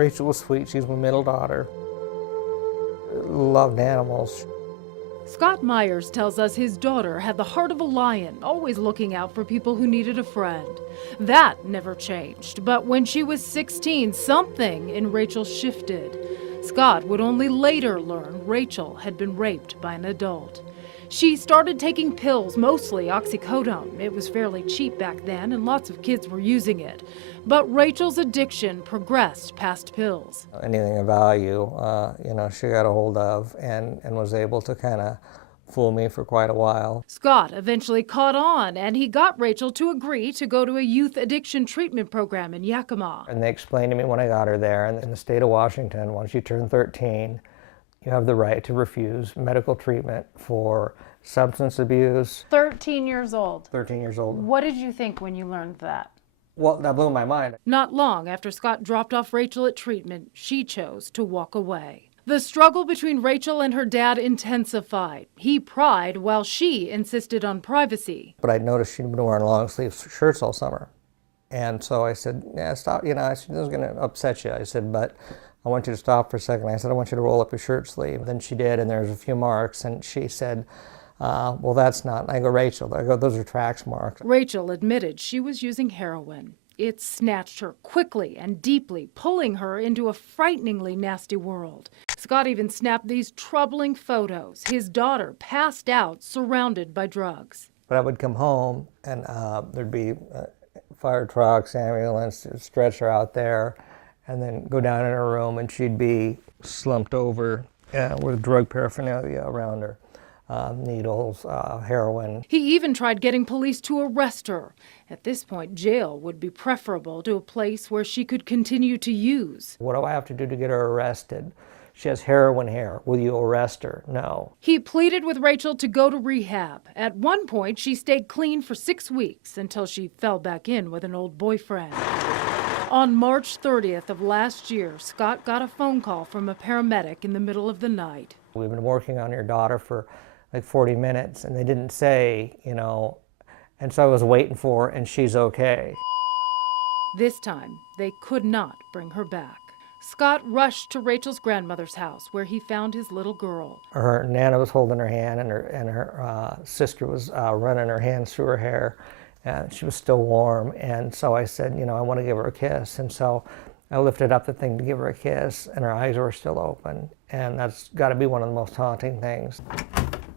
Rachel was sweet. She's my middle daughter. Loved animals. Scott Myers tells us his daughter had the heart of a lion, always looking out for people who needed a friend. That never changed, but when she was 16, something in Rachel shifted. Scott would only later learn Rachel had been raped by an adult. She started taking pills, mostly oxycodone. It was fairly cheap back then, and lots of kids were using it. But Rachel's addiction progressed past pills. Anything of value, she got a hold of and was able to kind of fool me for quite a while. Scott eventually caught on, and he got Rachel to agree to go to a youth addiction treatment program in Yakima. And they explained to me when I got her there, in the state of Washington, once you turn 13, you have the right to refuse medical treatment for substance abuse. 13 years old. 13 years old. What did you think when you learned that? Well, that blew my mind. Not long after Scott dropped off Rachel at treatment, she chose to walk away. The struggle between Rachel and her dad intensified. He pried while she insisted on privacy. But I noticed she'd been wearing long sleeve shirts all summer. And so I said, yeah, stop. I said, this is going to upset you. I said, but I want you to stop for a second. I said, I want you to roll up your shirt sleeve. Then she did, and there's a few marks, and she said, well, that's not. And I go, Rachel, those are tracks marks. Rachel admitted she was using heroin. It snatched her quickly and deeply, pulling her into a frighteningly nasty world. Scott even snapped these troubling photos. His daughter passed out, surrounded by drugs. But I would come home, and there'd be fire trucks, ambulance, stretcher out there, and then go down in her room, and she'd be slumped over with drug paraphernalia around her. Needles, heroin. He even tried getting police to arrest her. At this point, jail would be preferable to a place where she could continue to use. What do I have to do to get her arrested? She has heroin hair. Will you arrest her? No. He pleaded with Rachel to go to rehab. At one point, she stayed clean for 6 weeks until she fell back in with an old boyfriend. On March 30th of last year, Scott got a phone call from a paramedic in the middle of the night. We've been working on your daughter for like 40 minutes, and they didn't say, and so I was waiting for her, and she's okay. This time, they could not bring her back. Scott rushed to Rachel's grandmother's house, where he found his little girl. Her Nana was holding her hand, and her sister was running her hands through her hair, and she was still warm. And so I said, I want to give her a kiss. And so I lifted up the thing to give her a kiss, and her eyes were still open. And that's got to be one of the most haunting things.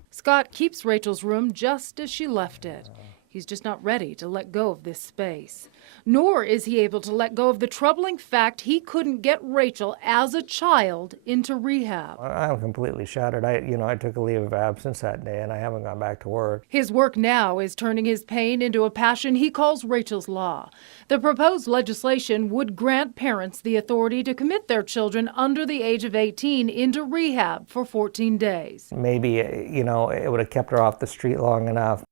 Scott keeps Rachel's room just as she left it. He's just not ready to let go of this space. Nor is he able to let go of the troubling fact he couldn't get Rachel as a child into rehab. I'm completely shattered. I took a leave of absence that day, and I haven't gone back to work. His work now is turning his pain into a passion he calls Rachel's Law. The proposed legislation would grant parents the authority to commit their children under the age of 18 into rehab for 14 days. Maybe, it would have kept her off the street long enough.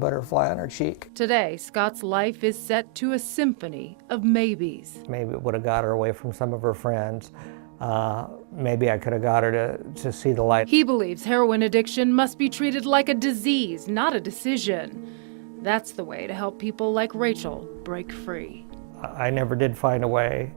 Butterfly on her cheek. Today, Scott's life is set to a symphony of maybes. Maybe it would have got her away from some of her friends. Maybe I could have got her to see the light. He believes heroin addiction must be treated like a disease, not a decision. That's the way to help people like Rachel break free. I never did find a way